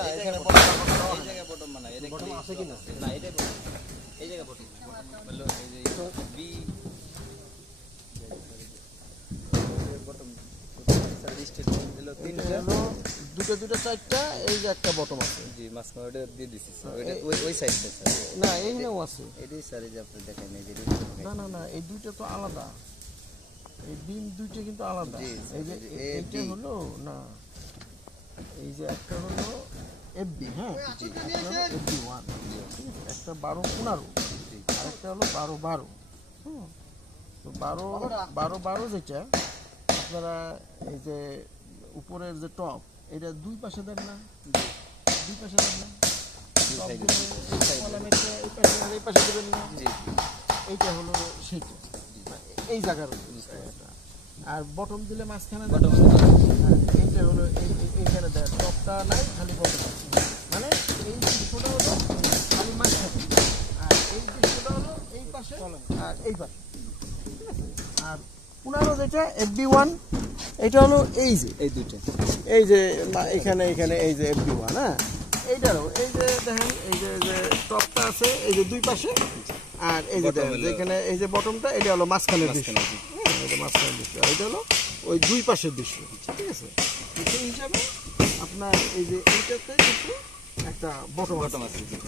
না এখানে বটম এই জায়গায় বটম বানাই এটা বটম আছে কি না না এটাই বটম এই জায়গায় বটম বললো এই যে বি বটম স্টেট হলো তিনটা দুটো দুটো চারটা এই যে একটা বটম আছে জি মাঝখানে ওটা দিয়ে দিছি ওটা ওই সাইডটা স্যার না এইখানেও আছে এটাই স্যার এই যে আপনি দেখেন এই যে না না না এই দুইটা তো আলাদা এই বিম দুইটা কিন্তু আলাদা এই যে এইটা হলো না এই যে একটা হলো এফবি হ্যাঁ আপনারা এফবি 1 একটা 12 15 আর একটা হলো 12 12 হুম তো 12 12 যেটা আপনারা এই যে উপরের যে টপ এটা দুই পাশে দেন না দুই পাশে দেন না এই পাশে দেবেন না এইটা হলো সেইটা এই জায়গার আর বটম দিলে মাঝখানে বটম এইটা হলো এইখানে দেয় টপটা নাই খালি বটম মানে এই দৃশ্যটা হলো খালি মাঝখানে আর এই দৃশ্যটা হলো এই পাশে আর এই পাশে আর 15 যেটা FB1 এটা হলো এই যে এই দুইটা এই যে এখানে এখানে এই যে FB1 হ্যাঁ এইটারও এই যে দেখেন এই যে টপটা আছে এই যে দুই পাশে আর এই যে যেখানে এই যে বটমটা এটা হলো মাঝখানের দৃশ্য হ্যাঁ এটা মাঝখানের দৃশ্য আর এটা হলো ওই দুই পাশের দৃশ্য ঠিক আছে সেই হিসাবে আপনার এই যে এইটাতে কিন্তু একটা বটম আছে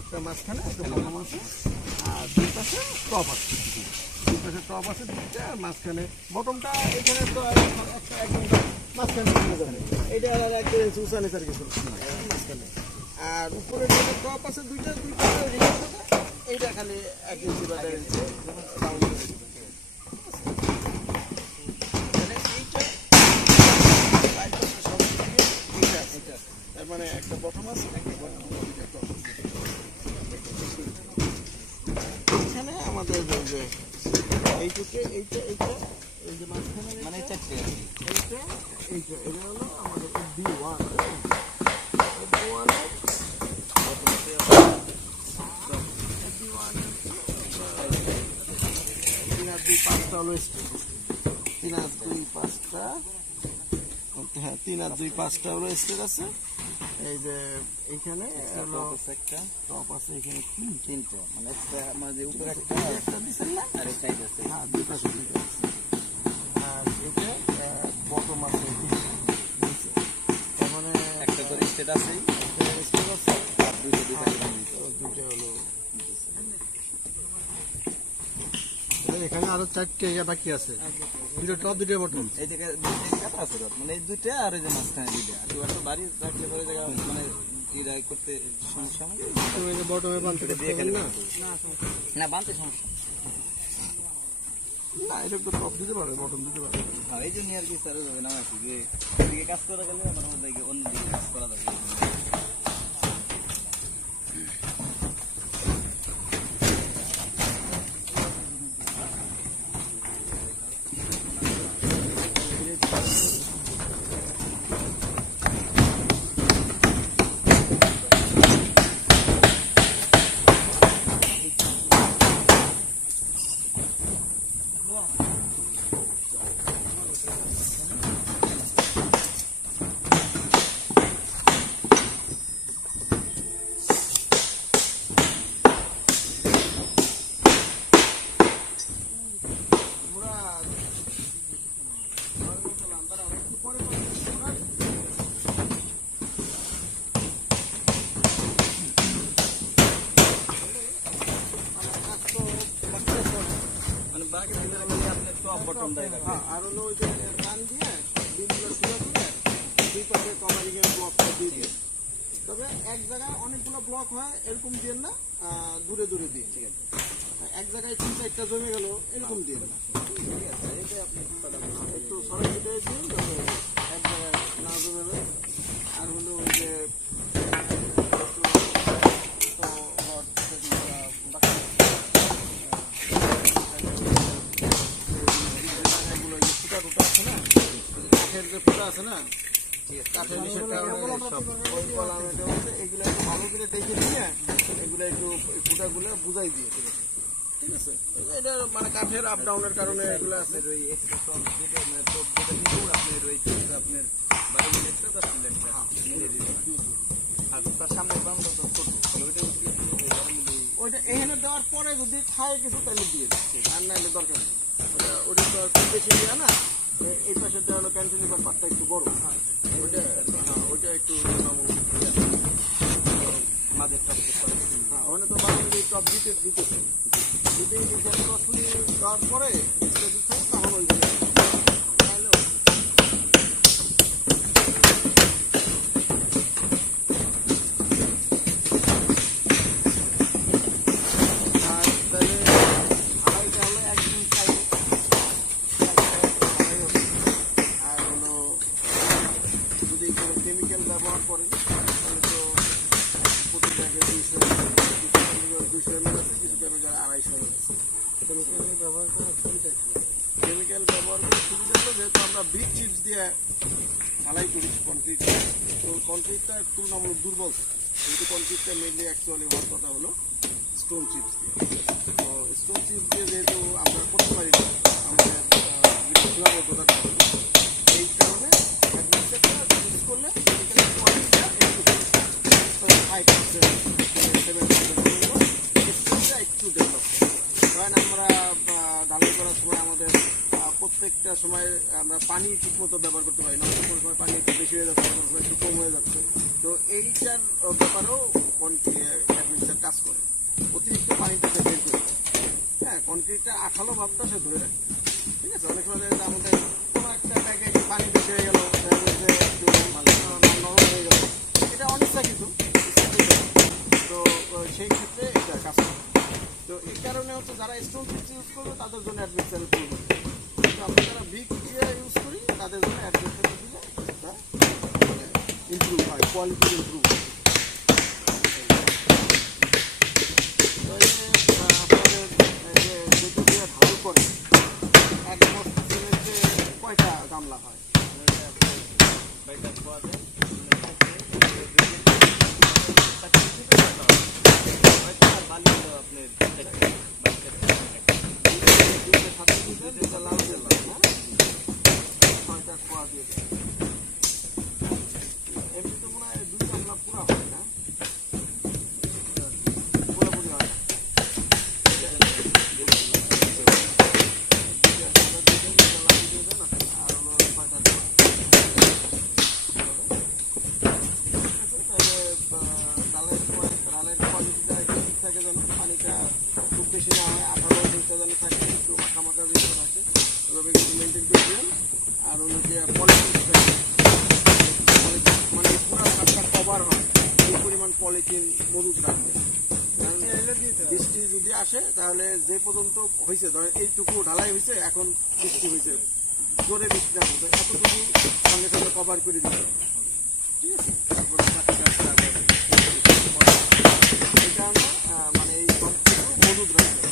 একটা মাঝখানে একটা বটম আছে আর দুই পাশে টপ আছে দুই পাশে টপ আছে দুইটা আর মাঝখানে বটমটা এখানে তো একটা একদম মাঝখানে এইটা আর একদম উঁচা নিচার কিছু মাঝখানে আর উপরে যে টপ আছে দুইটা দুই পাশে এইটা খালি এক ইঞ্চি বা দেড় ইঞ্চি রাউন্ড করে দিবেন তার মানে একটা বটম আছে এখানে আমাদের যে এইটুকে এইটা এইটা এই যে মাঝখানে মানে চারটে এইটা এইটা এটা হলো আমাদের B1 পাঁচটা হলো তিন আর দুই পাঁচটা হ্যাঁ 3 আর 2 5টা হলো স্টেজ আছে এই যে এইখানে একটা টপ আছে এখানে তিনটা মানে আমাদের উপরে একটা দিছেন না আর এই সাইড আছে হ্যাঁ দুই পাশে দুইটা আছে আর এটা বটম আছে তার মানে একটা করে স্টেট আছে স্টেজ আছে আর দুইটা হলো এখানে আরো চারটে বাকি আছে দুটো টপ দুটো বটম এই জায়গা কাটা আছে মানে এই দুইটা আর এই যে মাঝখানে দুইটা আর একটা বাড়ি রাখলে পরে জায়গা মানে ইরা করতে সমস্যা হবে তো এই বটমে বানতে দিয়ে খেলে না না বানতে সমস্যা না এটা তো টপ দিতে পারে বটম দিতে পারে হ্যাঁ এই জন্য আর কি স্যার হবে না আছে যে এদিকে কাজ করা গেলে আমার মনে হয় অন্য দিকে কাজ করা যাবে আর হলো ওই যে কান দিয়ে বিমগুলো শুরু দিয়ে দুই পাশে কভারিং এর ব্লকটা দিয়ে দিয়ে তবে এক জায়গায় অনেকগুলো ব্লক হয় এরকম দিয়ে না দূরে দূরে দিয়ে ঠিক আছে এক জায়গায় তিনটা একটা জমে গেল এরকম দিয়ে না একটু সরাসরি দিয়ে এক জায়গায় না জমে আর হলো ওই যে আছে না কাঠের বিষয়ের কারণে সব এগুলো একটু ভালো করে দেখে দিয়ে এগুলো একটু ফুটাগুলো বুঝাই দিয়ে ঠিক আছে এটা মানে কাঠের আপ ডাউনের কারণে এগুলো আছে আপনার আর তার সামনে বারান্দা তো ছোট, ওইটা এখানে দেওয়ার পরে যদি খায় কিছু তাহলে দিয়ে দিচ্ছে, আর নাহলে দরকার নেই। ওটা তো আর খুব বেশি দেওয়া না, এই পাশে দেওয়া হলো ক্যান্টিলিভার পাটটা একটু বড়, ওইটা ওইটা একটু মাঝের টপ হ্যাঁ, ওখানে তো বাড়ি টপ দিতেছে, যদি কস্টলি দেওয়ার পরে তখন ওই কেমিক্যাল ব্যবহার করেন তাহলে তো প্রতি ব্যাগে 200 ml আছে, কিছু কেমিক্যাল 250 ml আছে। কেমিক্যাল ব্যবহার করার সুবিধা কি? কেমিক্যাল ব্যবহার করার সুবিধা হলো যেহেতু আমরা ব্রিক চিপস দিয়ে ঢালাই করি কনক্রিট, তো কনক্রিটটা তুলনামূলক দুর্বল থাকে, যেহেতু কনক্রিটটা মেনলি অ্যাকচুয়ালি হওয়ার কথা হলো স্টোন চিপস দিয়ে। তো স্টোন চিপস দিয়ে যেহেতু আমরা করতে পারি না, আমাদের সীমাবদ্ধতা থাকে, এই কারণে ইউজ করলে একটু ডেভেলপ কারণ আমরা ঢালাই করার সময় আমাদের প্রত্যেকটা সময় আমরা পানি ঠিক মতো ব্যবহার করতে পারি না, কোনো সময় পানি একটু বেশি হয়ে যাচ্ছে, কোনো সময় একটু কম হয়ে যাচ্ছে। তো এইটার ব্যাপারেও অ্যাডমিক্সার কাজ করে, অতিরিক্ত পানিটাকে বের করে, হ্যাঁ কনক্রিটটা আঠালো ভাবটা সে ধরে রাখে, ঠিক আছে। অনেক সময় আমাদের কোনো একটা ব্যাগে পানি বেশি হয়ে গেল, একটু নরম হয়ে গেল, এটা অনেকটা কিছু, তো সেই ক্ষেত্রে এটা কাজ করে। তো এই কারণে হচ্ছে যারা স্টোন চিপস ইউজ করবে তাদের জন্য অ্যাডমিক্সার করবে, কিন্তু আমরা যারা ব্রিক দিয়ে ইউজ করি তাদের জন্য অ্যাডমিক্সার দিলে এটা ইমপ্রুভ হয়, কোয়ালিটি ইমপ্রুভ হয়। তো এই যে আপনাদের যেটা দিয়ে ঢালাই করে এক বস্তা সিমেন্টে কয়টা গামলা হয়? এমনি তো মনে হয় 2 গামলা পুরা হয় না, পুরোপুরি হয় না। পানিটা খুব বেশি না হয়, 18 যেন থাকে, একটু মাখামাখা ভিতরে থাকে, এভাবে একটু মেনটেন করে দিলেন। আর হলো যে পলিথিন, মানে পুরো ছাদটা কভার হয় এই পরিমাণ পলিথিন মজুদ রাখবে। বৃষ্টি যদি আসে তাহলে যে পর্যন্ত হয়েছে, ধরেন এইটুকু ঢালাই হয়েছে, এখন বৃষ্টি হয়েছে, জোরে বৃষ্টি আসবে, এতটুকু সঙ্গে সঙ্গে কভার করে দিতে হবে, ঠিক আছে। তারপরে এই কারণে মানে এই সবকিছু মজুদ রাখবে,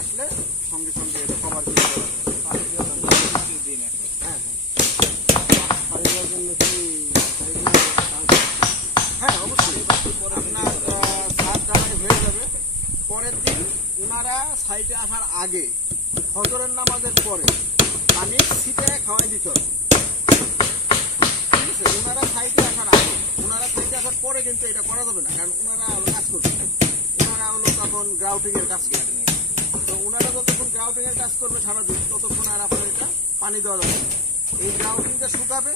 আসলে সঙ্গে সঙ্গে এটা কভার করে দেওয়া হবে। হ্যাঁ অবশ্যই আপনার ছাদ ঢালাই হয়ে যাবে, পরের দিন ওনারা সাইটে আসার আগে ফজরের নামাজের পরে পানি ছিটে খাওয়াই দিতে হবে, ঠিক আছে। ওনারা সাইটে আসার আগে, ওনারা সাইটে আসার পরে কিন্তু এটা করা যাবে না, কারণ ওনারা কাজ করবে, ওনারা হলো তখন গ্রাউটিং এর কাজ করবে। তো ওনারা যতক্ষণ গ্রাউটিং এর কাজ করবে সারাদিন, ততক্ষণ আর আপনার এটা পানি দেওয়া যাবে। এই গ্রাউটিংটা শুকাবে,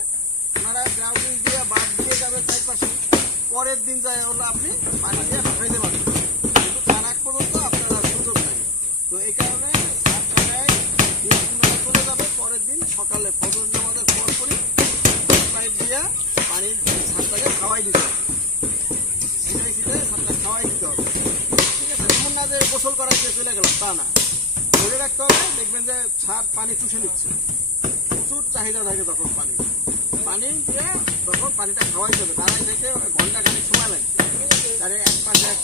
ওনারা গ্রাউটিং দিয়ে বাদ দিয়ে যাবে চারপাশে, পরের দিন যায় হলো আপনি পানি দিয়ে শুকাইতে পারবেন, কিন্তু তার আগ পর্যন্ত আপনার আর সুযোগ নাই। তো এই কারণে চলে যাবে, পরের দিন সকালে ফজর নামাজের পরপরই পাইপ দিয়ে পানি ছাদটাকে খাওয়াই দিতে হবে, ছিটাই ছিটাই ছাদটা খাওয়াই দিতে হবে, ঠিক আছে। এমন না যে গোসল করার দিয়ে চলে গেলাম, তা না, ধরে রাখতে হবে। দেখবেন যে ছাদ পানি চুষে নিচ্ছে, প্রচুর চাহিদা থাকে তখন পানি দিয়ে তখন পানিটা খাওয়াই যাবে, তারাই দেখে ঘন্টা খানিক সময় লাগে, তারে এক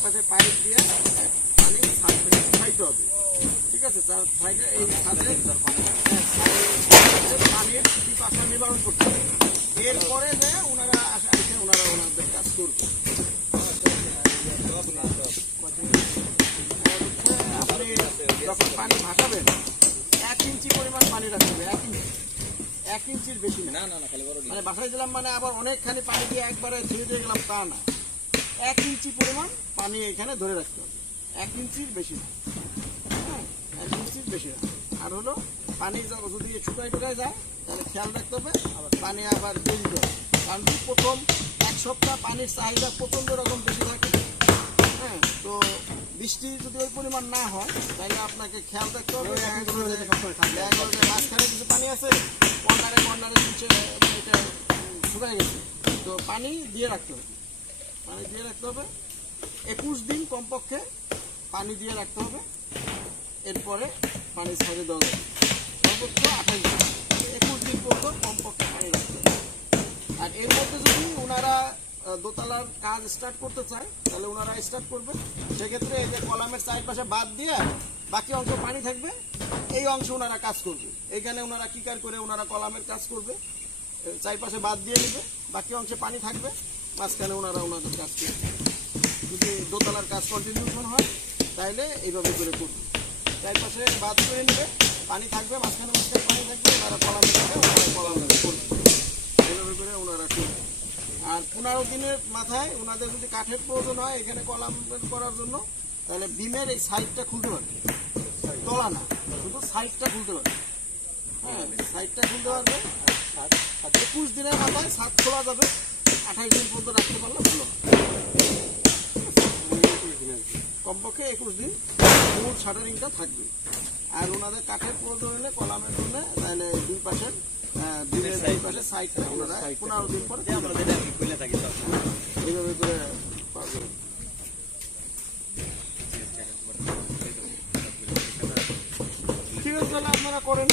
পাশে পাইপ দিয়ে পানি ছাদ থেকে খাইতে হবে, ঠিক আছে। এই ছাদের পানির পিপাসা নিবারণ করতে হবে, এরপরে যে ওনারা আসে ওনারা ওনাদের কাজ করবে। আপনি যখন পানি ভাসাবেন 1 ইঞ্চি পরিমাণ পানি রাখতে হবে, 1 ইঞ্চির বেশি না। না না না, খালি বড় ডিম। মানে বাসায় দিলাম মানে আবার অনেকখানি পানি দিয়ে একবারে ছেড়ে দিয়ে গেলাম তা না, 1 ইঞ্চি পরিমাণ পানি এখানে ধরে রাখতে হবে, 1 ইঞ্চির বেশি না। হ্যাঁ, 1 ইঞ্চির বেশি না। আর হলো পানি যদি শুকায় যায় তাহলে খেয়াল রাখতে হবে পানি আবার দিয়ে দিতে হবে। কারণ কি প্রথম 1 সপ্তাহ পানির চাহিদা প্রচন্ড রকম বেশি থাকে। হ্যাঁ, তো বৃষ্টি যদি ওই পরিমাণ না হয় তাহলে আপনাকে খেয়াল রাখতে হবে মাঝখানে কিছু পানি আছে, কর্নারে নিচে এটা শুকায় গেছে, তো পানি দিয়ে রাখতে হবে। পানি দিয়ে রাখতে হবে 21 দিন কমপক্ষে পানি দিয়ে রাখতে হবে। এরপরে পানি ছাড়িয়ে দেওয়া যাবে সর্বোচ্চ 28 দিন, 21 দিন পর্যন্ত কমপক্ষে পানি রাখতে হবে। আর এর মধ্যে যদি ওনারা দোতলার কাজ স্টার্ট করতে চায় তাহলে ওনারা স্টার্ট করবে। সেক্ষেত্রে এই যে কলামের চারপাশে বাদ দিয়ে বাকি অংশ পানি থাকবে, এই অংশ ওনারা কাজ করবে। এইখানে ওনারা কিকার করে ওনারা কলামের কাজ করবে, চারপাশে বাদ দিয়ে নেবে, বাকি অংশে পানি থাকবে, মাঝখানে ওনারা ওনাদের কাজ করবে। যদি দোতলার কাজ কন্টিনিউশন হয় তাহলে এইভাবে করে করবে, চারপাশে বাদ করে নেবে, পানি থাকবে, মাঝখানে পানি থাকবে, ওনারা কলামের কাছে কলামের করবে, এইভাবে করে ওনারা করবে। আর 15 দিনের মাথায় ওনাদের যদি কাঠের প্রয়োজন হয় এখানে কলাম করার জন্য, তাহলে বিমের এই সাইডটা খুলতে পারবে, তলা না, শুধু সাইডটা খুলতে পারবে। হ্যাঁ, সাইডটা খুলতে পারবে। 21 দিনের মাথায় ছাদ খোলা যাবে, 28 দিন পর্যন্ত রাখতে পারলে ভালো হয়। কমপক্ষে 21 দিন মূল শাটারিংটা থাকবে। আর ওনাদের কাঠের প্রয়োজন হলে কলামের জন্য তাহলে দুই পাশে সাইডটা ওনারা 15 দিন পরে এইভাবে করে পারবে। ঠিক আছে, তাহলে আপনারা করেন।